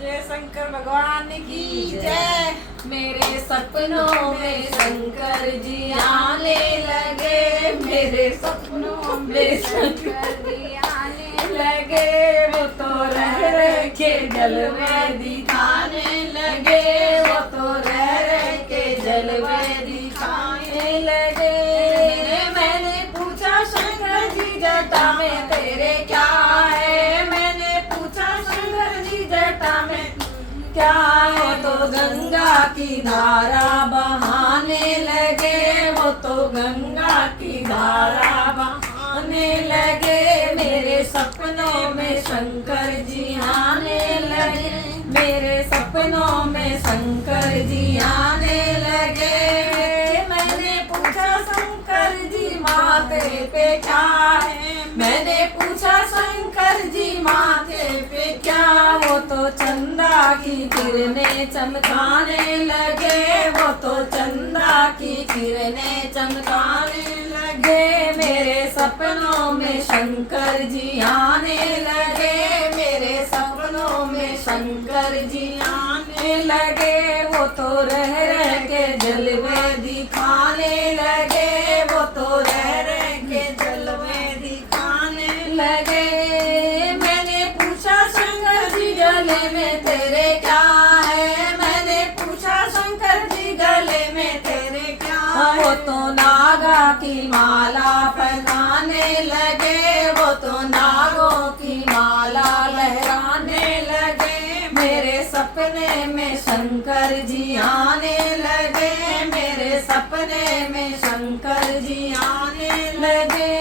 जय शंकर भगवान की जय। मेरे सपनों में शंकर जी आने लगे, मेरे सपनों में शंकर जी आने लगे। वो तो रह के जलवे दिखाने लगे, वो तो रह के जलवे दिखाने लगे। मैंने पूछा शंकर जी जटा में तेरे क्या है, मैंने पूछा शंकर जी जटा में क्या है। तो गंगा की धारा बहाने लगे, वो तो गंगा की धारा बहाने लगे। मेरे सपनों में शंकर जी आने लगे, मेरे सपनों में शंकर जी आने लगे। मैंने पूछा शंकर जी माथे पे क्या है, मैंने पूछा शंकर जी माथे पे क्या। वो तो चंदा की किरणें चमकाने लगे, वो तो चंदा की किरणें चमकाने लगे। मेरे सपनों में शंकर जी आने लगे, मेरे सपनों में शंकर जी आने लगे। वो तो रह के जलवे दिखाने लगे, वो तो रह के जलवे दिखाने लगे। मैंने पूछा शंकर जी गले में तेरे क्या है, मैंने पूछा शंकर जी गले में तेरे क्या है। वो तो नागा की माला पहनाने लगे, वो तो नागों की माला लहराने लगे। मेरे सपने में शंकर जी आने लगे, मेरे सपने में शंकर जी आने लगे।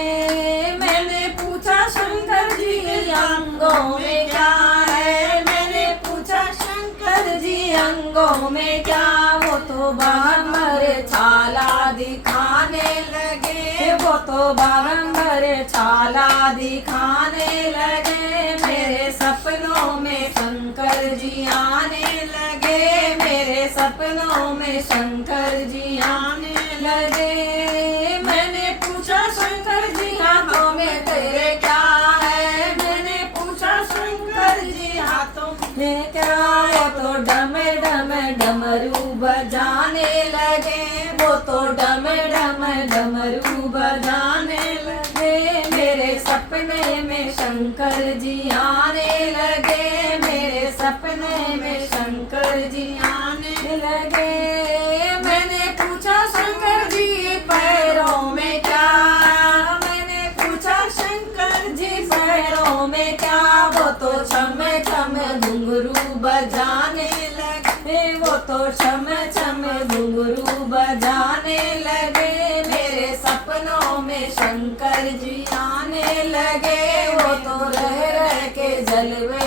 मैंने पूछा शंकर जी अंगों में क्या है, मैंने पूछा शंकर जी अंगों में क्या। वो तो बारंबार छाला दिखाने लगे, वो तो बारंबार छाला दिखाने लगे। मेरे सपनों में शंकर जी आने लगे, मेरे सपनों में शंकर जी आने लगे। मैंने पूछा शंकर जी हाथों में तेरे क्या है, मैंने पूछा शंकर जी हाथों में क्या है। तो डम डम डमरू बजाने लगे, वो तो डम डम डमरू बजाने लगे। मेरे सपने में शंकर जी आने लगे, मेरे सपने में शंकर जी आने लगे। मैंने पूछा शंकर जी पैरों में क्या, मैंने पूछा शंकर जी पैरों में क्या। वो तो छम छम घुंघरू बजाने लगे, वो तो छम छम घुंघरू बजाने लगे। मेरे सपनों में शंकर जी आने लगे, वो तो रह के जलवे